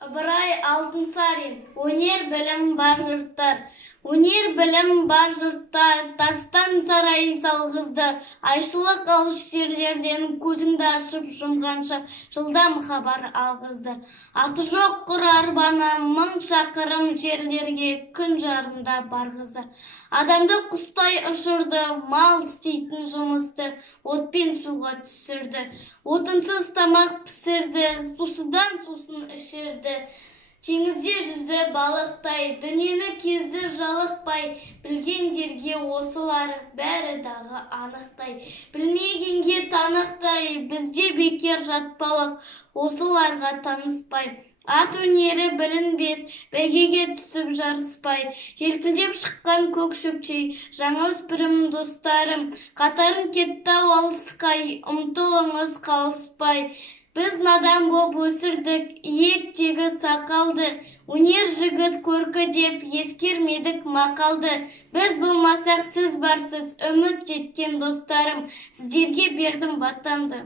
Ыбырай Алтынсарин. Өнер білім бар жұрттар. Өнер білім бар жұрттар. Тастан сарай салғызды. Айшылық алыс жерлерден көзіңді ашып жұмғанша жылдам хабар алғызды. Аты жоқ құр арбаны 1000 шақырым жерлерге күн жарымда барғызды. Адамды құстай ұшырды, мал істейтін жұмысты отпен суға түсірді. Отынсыз тамақ пісірді, сусыздан сусын ішірді. Теңізде жүзді балықтай, дүниені кезді жалықпай, білгендерге осылар бәрі дағы анықтай. Білмегенге танықтай, бізде бекер жатпалық, осыларға таныспай. Ат өнері білінбес, бәйгеге түсіп жарыспай, желкілдеп шыққан көк шөпчей, жаңа өспірім достарым, қатарым кетті-ау алысқай, ұмтылыңыз қалыспай. Біз надан боп өсірдік, иектегі сақалды, өнер жігіт көркі деп ескермедік мақалды. Біз болмасақ сіз барсыз, үміт жеткен достарым, сіздерге бердім батамды.